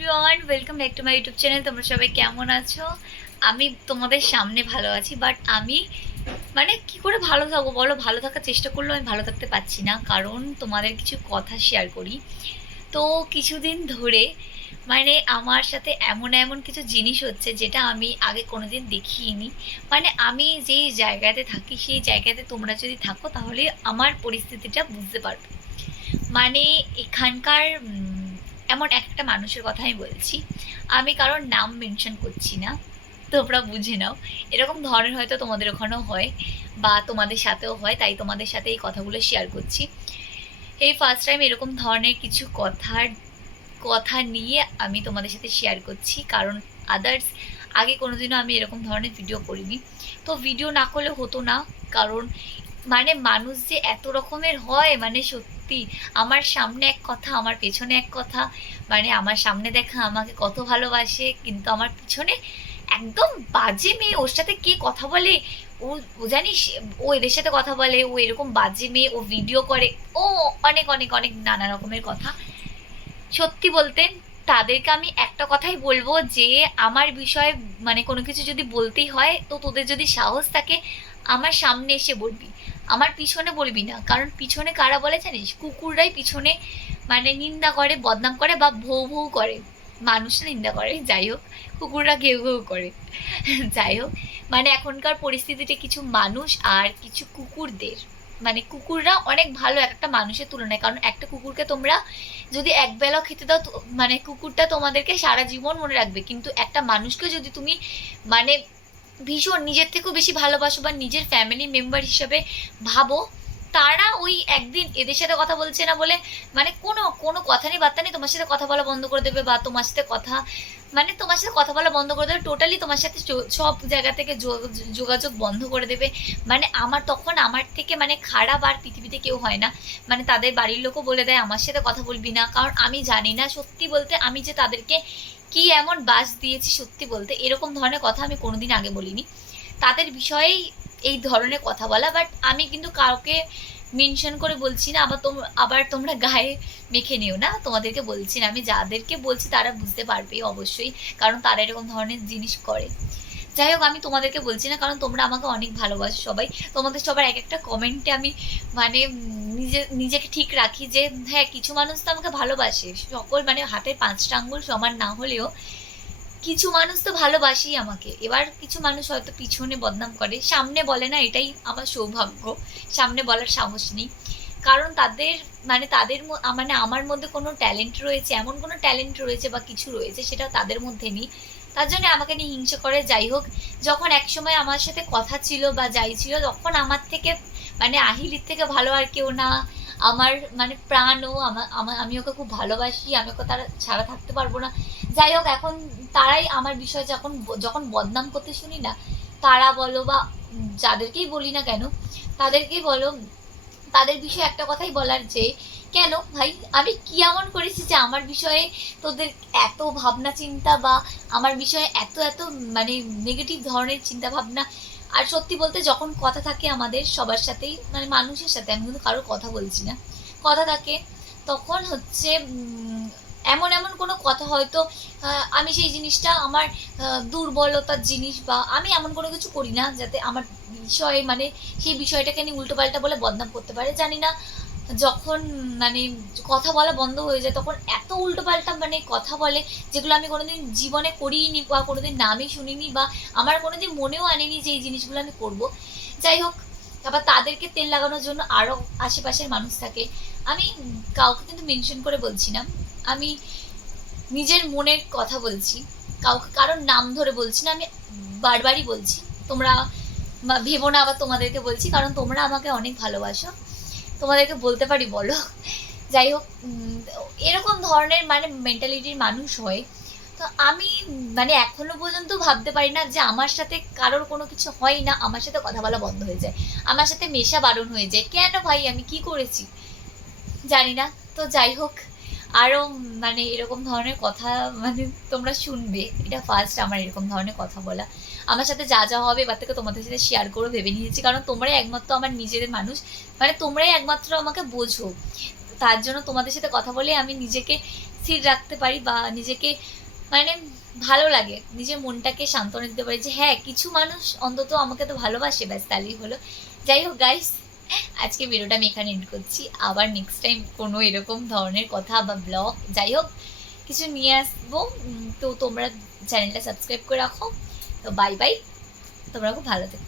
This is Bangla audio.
Everyone, welcome back to my YouTube channel. তোমরা সবাই কেমন আছো? আমি তোমাদের সামনে ভালো আছি, বাট আমি কি করে ভালো থাকবো বলো? ভালো থাকার চেষ্টা করলেও আমি ভালো থাকতে পারছি না, কারণ তোমাদের কিছু কথা শেয়ার করি। তো কিছুদিন ধরে আমার সাথে এমন এমন কিছু জিনিস হচ্ছে যেটা আমি আগে কোনোদিন দেখিনি। আমি যেই জায়গাতে থাকি সেই জায়গাতে তোমরা যদি থাকো তাহলে আমার পরিস্থিতিটা বুঝতে পারবে। মানে এখানকার এমন একটা মানুষের কথা আমি বলছি, আমি কারোর নাম মেনশন করছি না, তোমরা বুঝে নাও। এরকম ধরনের হয়তো তোমাদের ওখানেও হয় বা তোমাদের সাথেও হয়, তাই তোমাদের সাথে এই কথাগুলো শেয়ার করছি। এই ফার্স্ট টাইম এরকম ধরনের কিছু কথা নিয়ে আমি তোমাদের সাথে শেয়ার করছি, কারণ আদার্স আগে কোনোদিনও আমি এরকম ধরনের ভিডিও করিনি। তো ভিডিও না করলে হতো না, কারণ মানুষ যে এত রকমের হয়, সত্যি। আমার সামনে এক কথা, আমার পেছনে এক কথা। আমার সামনে দেখা আমাকে কত ভালোবাসে, কিন্তু আমার পিছনে একদম বাজে মেয়ে, ওর সাথে কে কথা বলে, ও ও জানিস, ও এদের সাথে কথা বলে, ও এরকম বাজে মেয়ে, ও ভিডিও করে, ও অনেক অনেক অনেক নানা রকমের কথা। সত্যি বলতে তাদেরকে আমি একটা কথাই বলবো যে আমার বিষয়ে কোনো কিছু যদি বলতেই হয় তো তোদের যদি সাহস থাকে আমার সামনে এসে বলবি, আমার পিছনে বলবি না। কারণ পিছনে কারা বলে জানিস? কুকুররাই পিছনে নিন্দা করে, বদনাম করে বা ভৌ ভৌ করে। মানুষরা নিন্দা করে, যাই হোক, কুকুররা ঘেউ ঘেউ করে। যাই হোক, এখনকার পরিস্থিতিতে কিছু মানুষ আর কিছু কুকুরদের, কুকুররা অনেক ভালো একটা মানুষের তুলনায়, কারণ একটা কুকুরকে তোমরা যদি একবেলাও খেতে দাও তো কুকুরটা তোমাদেরকে সারা জীবন মনে রাখবে। কিন্তু একটা মানুষকে যদি তুমি মানে ভীষণ নিজের থেকেও বেশি ভালোবাসো বা নিজের ফ্যামিলি মেম্বার হিসেবে ভাবো, তারা ওই একদিন এদের সাথে কথা বলছে না বলে কোনো কোনো কথা নেই বার্তা নেই, তোমার সাথে কথা বলা বন্ধ করে দেবে, বা তোমার সাথে কথা বলা বন্ধ করে দেবে, টোটালি তোমার সাথে সব জায়গা থেকে যোগাযোগ বন্ধ করে দেবে। আমার তখন আমার থেকে খারাপ আর পৃথিবীতে কেউ হয় না। তাদের বাড়ির লোকও বলে দেয় আমার সাথে কথা বলবি না, কারণ আমি জানি না সত্যি বলতে আমি যে তাদেরকে কি এমন বাস দিয়েছি। সত্যি বলতে এরকম ধরনের কথা আমি কোনোদিন আগে বলিনি তাদের বিষয়েই, এই ধরনের কথা বলা। বাট আমি কিন্তু কাউকে মেনশন করে বলছি না, আবার তোমরা গায়ে মেখে নিও না, তোমাদেরকে বলছি না। আমি যাদেরকে বলছি তারা বুঝতে পারবে অবশ্যই, কারণ তারা এরকম ধরনের জিনিস করে। যাই হোক, আমি তোমাদেরকে বলছি না, কারণ তোমরা আমাকে অনেক ভালোবাসো সবাই। তোমাদের সবার এক একটা কমেন্টে আমি নিজেকে ঠিক রাখি যে হ্যাঁ, কিছু মানুষ তো আমাকে ভালোবাসে, সকল হাতের 5টা আঙ্গুল সমান না হলেও কিছু মানুষ তো ভালোবাসেই আমাকে। এবার কিছু মানুষ হয়তো পিছনে বদনাম করে, সামনে বলে না, এটাই আমার সৌভাগ্য। সামনে বলার সাহস নেই, কারণ তাদের আমার মধ্যে কোনো ট্যালেন্ট রয়েছে, এমন কোনো ট্যালেন্ট রয়েছে বা কিছু রয়েছে সেটা তাদের মধ্যে নেই, তার জন্য আমাকে নিয়ে হিংসে করে। যাই হোক, যখন একসময় আমার সাথে কথা ছিল বা যাই ছিল, তখন আমার থেকে আহিলির থেকে ভালো আর কেউ না। আমার প্রাণও আমি ওকে খুব ভালোবাসি, আমি ওকে তারা ছাড়া থাকতে পারবো না। যাই হোক, এখন তারাই আমার বিষয়ে যখন যখন বদনাম করতে শুনি না, তারা বলো বা যাদেরকেই বলি না কেন, তাদেরকেই বলো, তাদের বিষয়ে একটা কথাই বলার যে কেন ভাই, আমি কি এমন করেছি যে আমার বিষয়ে তোদের এত ভাবনা চিন্তা, বা আমার বিষয়ে এত এত নেগেটিভ ধরনের চিন্তা ভাবনা। আর সত্যি বলতে যখন কথা থাকে আমাদের সবার সাথেই, মানুষের সাথে, আমি কিন্তু কারোর কথা বলছি না, কথা থাকে, তখন হচ্ছে এমন এমন কোনো কথা হয়তো আমি সেই জিনিসটা আমার দুর্বলতার জিনিস, বা আমি এমন কোনো কিছু করি না যাতে আমার বিষয়ে সেই বিষয়টাকে নিয়ে উল্টোপাল্টা বলে বদনাম করতে পারে। জানি না, যখন মানে কথা বলা বন্ধ হয়ে যায় তখন এত উল্টোপাল্টা কথা বলে, যেগুলো আমি কোনোদিন জীবনে করিনি বা কোনোদিন নামই শুনিনি, বা আমার কোনোদিন মনেও আনিনি যে এই জিনিসগুলো আমি করব। যাই হোক, তারপর তাদেরকে তেল লাগানোর জন্য আরও আশেপাশের মানুষ থাকে। আমি কাউকে কিন্তু মেনশন করে বলছি না, আমি নিজের মনের কথা বলছি, কাউকে কারোর নাম ধরে বলছি না, আমি বারবারই বলছি। তোমরা ভেবো না আবার তোমাদেরকে বলছি, কারণ তোমরা আমাকে অনেক ভালোবাসো, তোমাদেরকে বলতে পারি বলো। যাই হোক, এরকম ধরনের মেন্টালিটির মানুষ হয়। তো আমি এখনো পর্যন্ত ভাবতে পারি না যে আমার সাথে কারোর কোনো কিছু হয় না, আমার সাথে কথা বলা বন্ধ হয়ে যায়, আমার সাথে মেশা বারণ হয়ে যায়। কেন ভাই, আমি কি করেছি জানি না। তো যাই হোক, আরও এরকম ধরনের কথা তোমরা শুনবে, এটা ফার্স্ট আমার এরকম ধরনের কথা বলা। আমার সাথে যা যা হবে এবার থেকে তোমাদের সাথে শেয়ার করে ভেবে নিয়েছি, কারণ তোমরাই একমাত্র আমার নিজেদের মানুষ, তোমরাই একমাত্র আমাকে বোঝো। তার জন্য তোমাদের সাথে কথা বলে আমি নিজেকে স্থির রাখতে পারি বা নিজেকে মানে ভালো লাগে, নিজের মনটাকে সান্ত্বনা দিতে পারি যে হ্যাঁ, কিছু মানুষ অন্তত আমাকে তো ভালোবাসে, ব্যাস তাহলেই হলো। যাই হোক গাইস, আজকে ভিডিওটা আমি এখানে এন্ড করছি। আবার নেক্সট টাইম কোনো এরকম ধরনের কথা বা ব্লগ যাই হোক কিছু নিয়ে আসবো। তো তোমরা চ্যানেলটা সাবস্ক্রাইব করে রাখো। তো বাই বাই, তোমরা খুব ভালো থেকো।